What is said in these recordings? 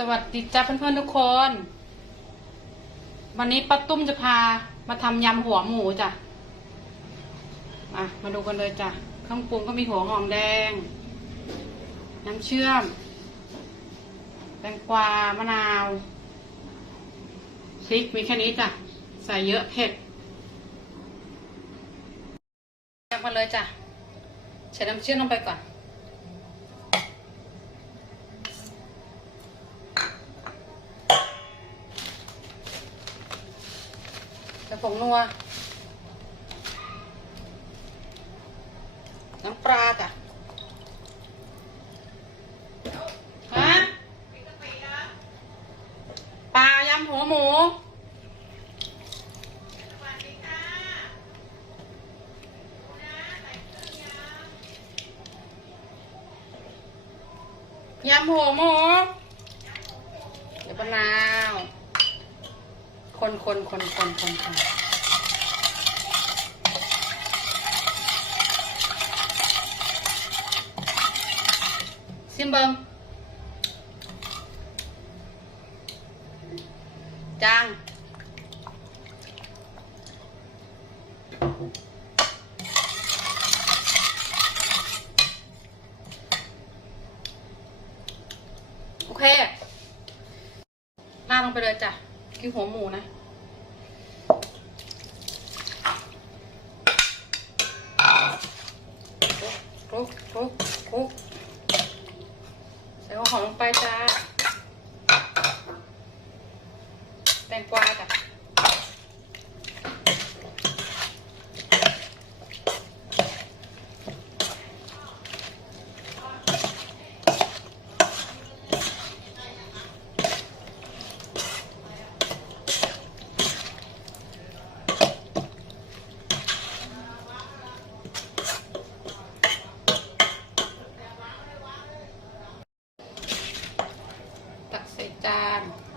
สวัสดีจ้าเพื่อนๆทุกคน วันนี้ป้าตุ้มจะพามาทำยำหัวหมูจ้ะมามาดูกันเลยจ้ะเครื่องปรุงก็มีหัวหอมแดง น้ำเชื่อม แตงกวามะนาวพริกมีแค่นี้จ้ะ ใส่เยอะเผ็ดยำมาเลยจ้ะใส่น้ำเชื่อมลงไปก่อน ผงนัว น้ำปลาจ้ะฮะปลายำหัวหมูยำหัวหมู เดี๋ยวมะนา คนคนคนคนคนคนซิมเบิงจางโอเคลาลงไปเลยจ้ะ คือหัวหมูนะคลุกคลุกคลุกใส่หัวหอมลงไปจ้าแตงกวาจ้ะ ตั กใส่จาน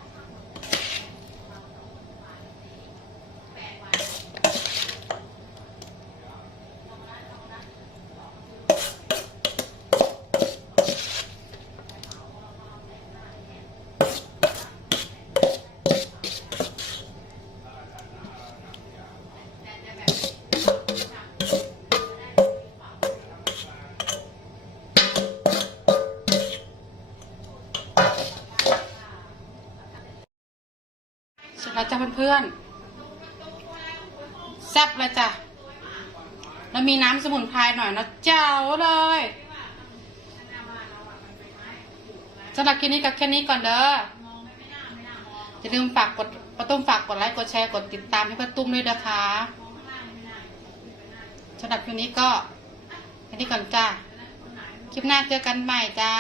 เสร็จแล้วจ้ะเพื่อนๆแซ่บเลยจ้ะแล้วมีน้ำสมุนไพรหน่อยนะเจ้าเลยสำหรับคลิปนี้กับแค่นี้ก่อนเด้ออย่าลืมฝากกดป้าตุ้มฝากกดไลค์กดแชร์กดติดตามให้ป้าตุ้มด้วยนะคะสำหรับคลิปนี้ก็แค่นี้ก่อนจ้าคลิปหน้าเจอกันใหม่จ้า